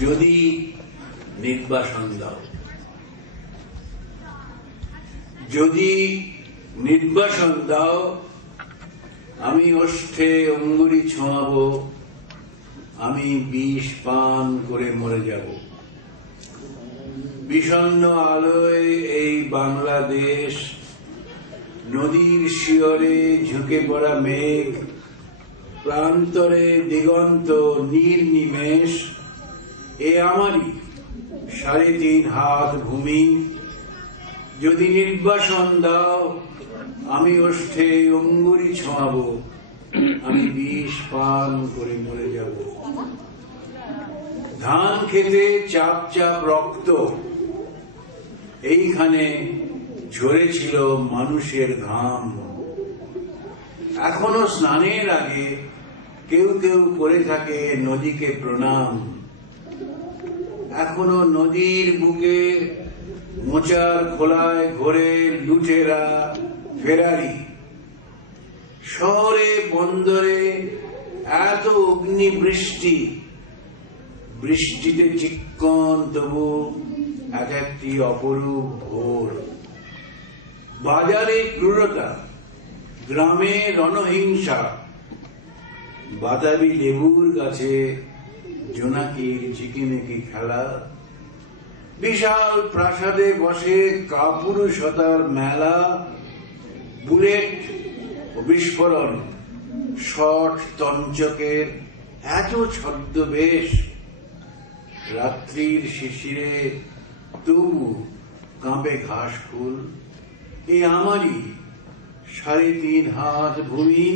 যদি নির্বাসন দাও, যদি নির্বাসন দাও, আমি ওষ্ঠে অঙ্গুরি ছোঁয়াবো, আমি বিষ পান করে মরে যাব। বিষণ্ণ আলোয় এই বাংলাদেশ, নদীর শিয়রে ঝুঁকে পড়া মেঘ, প্রান্তরে দিগন্ত নির্নিমেষ, এ আমারই ৩.৫ হাত ভূমি। যদি নির্বাসন দাও, আমি ওষ্ঠে অঙ্গুরি ছোঁয়াবো, আমি বিষ পান করে মরে যাব। ধান খেতে চাপ চাপ রক্ত, এইখানে ঝরেছিল মানুষের ঘাম। এখনো স্নানের আগে কেউ কেউ করে থাকে নদীকে প্রণাম। এখনো নদীর বুকে মোচার খোলায় ঘোরে লুটেরা ফেরারি। শহরে বন্দরে এত অগ্নি বৃষ্টি, বৃষ্টিতে চিক্কন তবু এক একটি অপরূপ ভোর। বাজারে ক্রূরতা, গ্রামে রণহিংসা, বাতাবি লেবুর গাছে জোনাকির ঝিকিমিকি খেলা। বিশাল প্রাসাদে বসে কাপুরুষতার মেলা। বুলেট ও বিস্ফোরণ, শট তঞ্চকের এত ছদ্মবেশ। রাত্রির শিশিরে তবু কাঁপে ঘাস ফুল। এ আমারই ৩.৫ হাত ভূমি।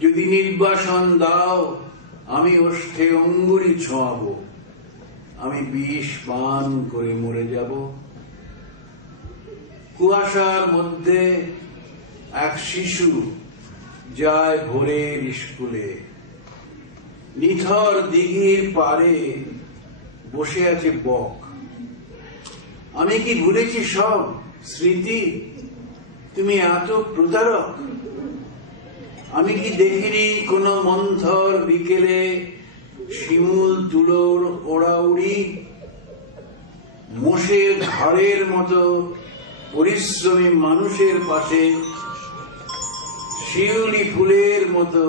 যদি নির্বাসন দাও, আমি ওষ্ঠে অঙ্গুরি ছোঁয়াবো, আমি বিষ পান করে মরে যাব। কুয়াশার মধ্যে এক শিশু যায় ভোরের স্কুলে। নিথর দিঘির পারে বসে আছে বক। আমি কি ভুলেছি সব স্মৃতি? তুমি এত প্রতারক। আমি কি দেখিনি কোন মন্থর বিকেলে শিমুল তুলোর ওড়াউড়ি? মোষের ঘাড়ের মতো পরিশ্রমী মানুষের পাশে শিউলি ফুলের মতো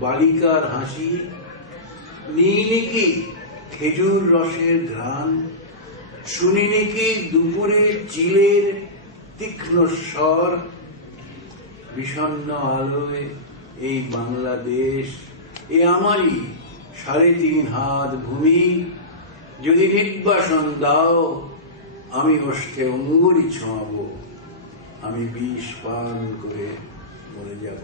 বালিকার হাসি। নিইনি কি খেজুর রসের ঘ্রাণ? শুনিনি কি দুপুরের চিলের তীক্ষ্ণ স্বর? বিষণ্ণ আলোয় এই বাংলাদেশ, এ আমারই ৩.৫ হাত ভূমি। যদি নির্বাসন দাও, আমি ওষ্ঠে অঙ্গুরি ছোঁয়াবো, আমি বিষ পান করে মরে যাব।